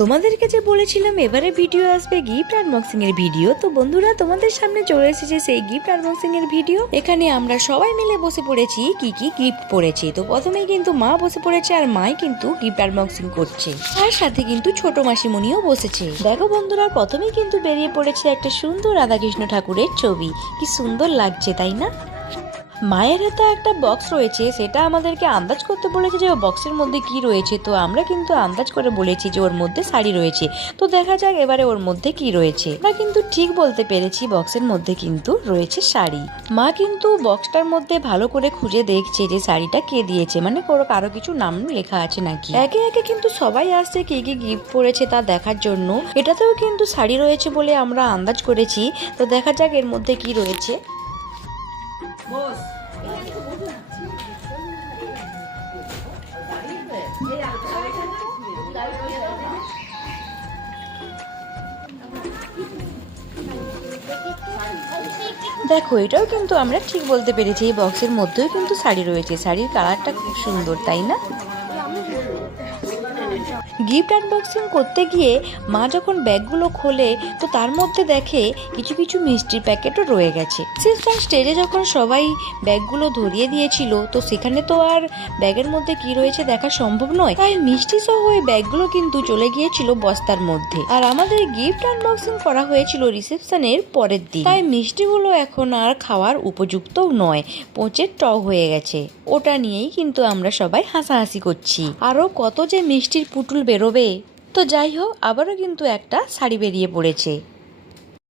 তোমাদেরকে যে বলেছিলাম এবারে ভিডিও আসবে গিফট আনবক্সিং এর ভিডিও, তো বন্ধুরা তোমাদের সামনে চলে এসেছে সেই গিফট আনবক্সিং এর ভিডিও। এখানে আমরা সবাই মিলে বসে পড়েছি কি কি গিফট পড়েছি। তো প্রথমেই কিন্তু মা বসে পড়েছে আর মাই কিন্তু গিফট আনবক্সিং করছে, আর সাথে কিন্তু ছোট মাসিমণিও বসেছে। দেখো বন্ধুরা, প্রথমেই কিন্তু বেরিয়ে পড়েছে একটা সুন্দর রাধাকৃষ্ণ ঠাকুরের ছবি। কি সুন্দর লাগছে তাই না? মায়ের হাতে একটা বক্স রয়েছে, সেটা আমাদেরকে আন্দাজ করতে বলেছে যে ও বক্সের মধ্যে কি রয়েছে। তো আমরা কিন্তু আন্দাজ করে বলেছি যে ওর মধ্যে শাড়ি রয়েছে। তো দেখা যাক এবারে ওর মধ্যে কি রয়েছে। আমরা কিন্তু ঠিক বলতে পেরেছি, বক্সের মধ্যে কিন্তু রয়েছে শাড়ি। মা কিন্তু বক্সটার মধ্যে ভালো করে খুঁজে দেখছে যে শাড়িটা কে দিয়েছে, মানে কারো কিছু নাম লেখা আছে নাকি। একে একে কিন্তু সবাই আসছে কি কি গিফট পড়েছে তা দেখার জন্য। এটাতেও কিন্তু শাড়ি রয়েছে বলে আমরা আন্দাজ করেছি। তো দেখা যাক এর মধ্যে কি রয়েছে। দেখো, এটাও কিন্তু আমরা ঠিক বলতে পেরেছি, এই বক্সের মধ্যেও কিন্তু শাড়ি রয়েছে। শাড়ির কালারটা খুব সুন্দর তাই না? গিফট আনবক্সিং করতে গিয়ে মা যখন ব্যাগগুলো খোলে তো তার মধ্যে দেখে কিছু কিছু মিষ্টির প্যাকেটও রয়ে গেছে। স্টেজে যখন সবাই ব্যাগগুলো ধরিয়ে দিয়েছিল তো সেখানে তো আর ব্যাগের মধ্যে কি রয়েছে দেখা সম্ভব নয়, তাই মিষ্টি সহ ওই ব্যাগগুলো কিন্তু চলে গিয়েছিল বস্তার মধ্যে। আর আমাদের গিফট আনবক্সিং করা হয়েছিল রিসেপশনের পরের দিন, তাই মিষ্টিগুলো এখন আর খাওয়ার উপযুক্তও নয়, পচের টক হয়ে গেছে। ওটা নিয়েই কিন্তু আমরা সবাই হাসাহাসি করছি, আরো কত যে মিষ্টির পুতুল বেরোবে। তো যাই হোক, আবারও কিন্তু একটা শাড়ি বেরিয়ে পড়েছে।